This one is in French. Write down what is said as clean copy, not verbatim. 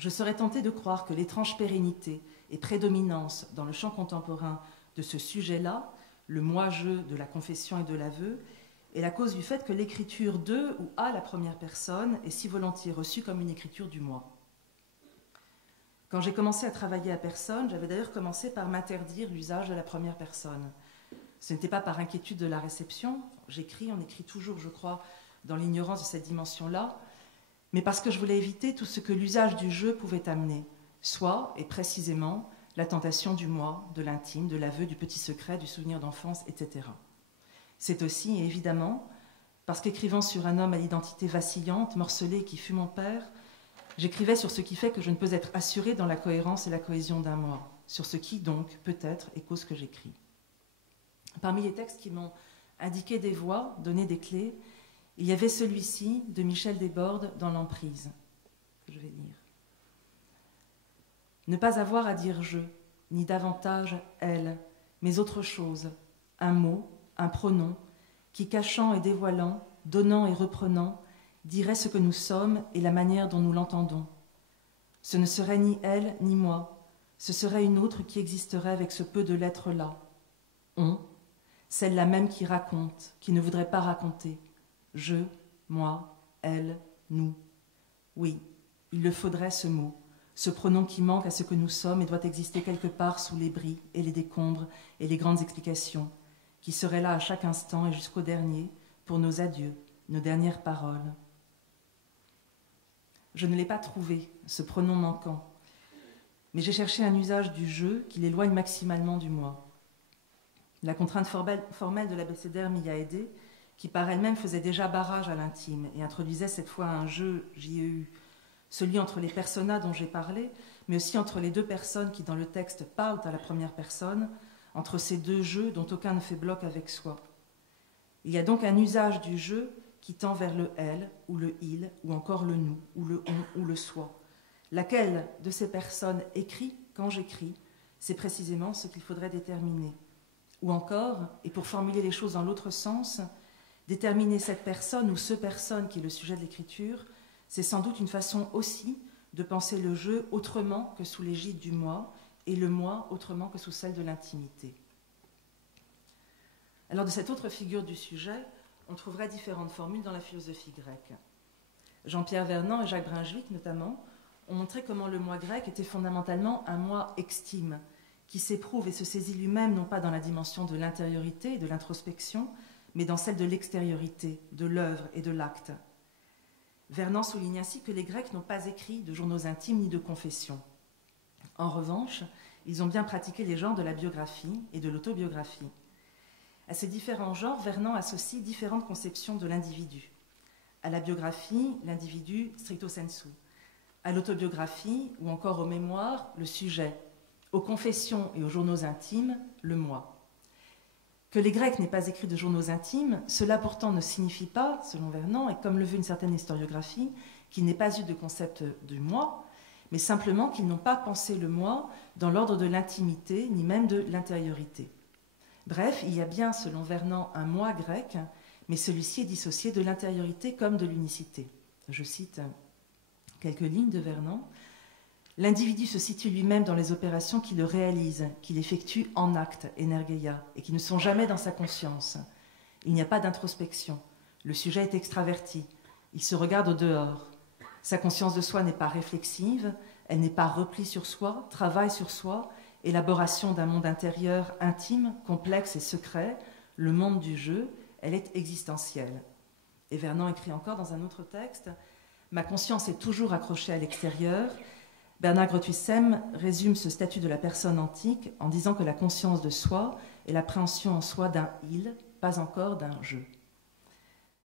je serais tentée de croire que l'étrange pérennité et prédominance dans le champ contemporain de ce sujet-là, le moi-je de la confession et de l'aveu, est la cause du fait que l'écriture de ou à la première personne est si volontiers reçue comme une écriture du moi. Quand j'ai commencé à travailler à personne, j'avais d'ailleurs commencé par m'interdire l'usage de la première personne. Ce n'était pas par inquiétude de la réception, on écrit toujours, je crois, dans l'ignorance de cette dimension-là, mais parce que je voulais éviter tout ce que l'usage du je pouvait amener, soit, et précisément, la tentation du moi, de l'intime, de l'aveu, du petit secret, du souvenir d'enfance, etc. C'est aussi, et évidemment, parce qu'écrivant sur un homme à l'identité vacillante, morcelée, qui fut mon père, j'écrivais sur ce qui fait que je ne peux être assurée dans la cohérence et la cohésion d'un moi, sur ce qui, donc, peut-être, est cause que j'écris. Parmi les textes qui m'ont indiqué des voies, donné des clés, il y avait celui-ci de Michel Desbordes dans l'emprise, que je vais lire. Ne pas avoir à dire je, ni davantage elle, mais autre chose, un mot, un pronom, qui cachant et dévoilant, donnant et reprenant, dirait ce que nous sommes et la manière dont nous l'entendons. Ce ne serait ni elle ni moi, ce serait une autre qui existerait avec ce peu de lettres-là. On, celle-là même qui raconte, qui ne voudrait pas raconter. Je, moi, elle, nous. Oui, il le faudrait ce mot, ce pronom qui manque à ce que nous sommes et doit exister quelque part sous les bris et les décombres et les grandes explications, qui serait là à chaque instant et jusqu'au dernier, pour nos adieux, nos dernières paroles. Je ne l'ai pas trouvé, ce pronom manquant, mais j'ai cherché un usage du je qui l'éloigne maximalement du moi. La contrainte formelle de l'abécédaire m'y a aidé, qui par elle-même faisait déjà barrage à l'intime et introduisait cette fois un jeu, JEU, celui entre les personas dont j'ai parlé, mais aussi entre les deux personnes qui dans le texte parlent à la première personne, entre ces deux jeux dont aucun ne fait bloc avec soi. Il y a donc un usage du jeu qui tend vers le elle, ou le il, ou encore le nous, ou le on, ou le soi. Laquelle de ces personnes écrit quand j'écris, c'est précisément ce qu'il faudrait déterminer. Ou encore, et pour formuler les choses dans l'autre sens, déterminer cette personne ou ce personne qui est le sujet de l'écriture, c'est sans doute une façon aussi de penser le jeu autrement que sous l'égide du moi, et le moi autrement que sous celle de l'intimité. Alors de cette autre figure du sujet, on trouverait différentes formules dans la philosophie grecque. Jean-Pierre Vernant et Jacques Brunschwig notamment ont montré comment le moi grec était fondamentalement un moi extime, qui s'éprouve et se saisit lui-même non pas dans la dimension de l'intériorité et de l'introspection, mais dans celle de l'extériorité, de l'œuvre et de l'acte. Vernant souligne ainsi que les Grecs n'ont pas écrit de journaux intimes ni de confessions. En revanche, ils ont bien pratiqué les genres de la biographie et de l'autobiographie. À ces différents genres, Vernant associe différentes conceptions de l'individu. À la biographie, l'individu stricto sensu. À l'autobiographie, ou encore aux mémoires, le sujet. Aux confessions et aux journaux intimes, le moi. Que les Grecs n'aient pas écrit de journaux intimes, cela pourtant ne signifie pas, selon Vernant, et comme le veut une certaine historiographie, qu'il n'ait pas eu de concept du moi, mais simplement qu'ils n'ont pas pensé le moi dans l'ordre de l'intimité, ni même de l'intériorité. Bref, il y a bien, selon Vernant, un moi grec, mais celui-ci est dissocié de l'intériorité comme de l'unicité. Je cite quelques lignes de Vernant. L'individu se situe lui-même dans les opérations qu'il réalise, qu'il effectue en acte, energeia, et qui ne sont jamais dans sa conscience. Il n'y a pas d'introspection. Le sujet est extraverti. Il se regarde au dehors. Sa conscience de soi n'est pas réflexive, elle n'est pas replie sur soi, travaille sur soi, élaboration d'un monde intérieur intime, complexe et secret, le monde du jeu, elle est existentielle. Et Vernant écrit encore dans un autre texte, « Ma conscience est toujours accrochée à l'extérieur », Bernard Grotuissem résume ce statut de la personne antique en disant que la conscience de soi est l'appréhension en soi d'un « il », pas encore d'un « je ».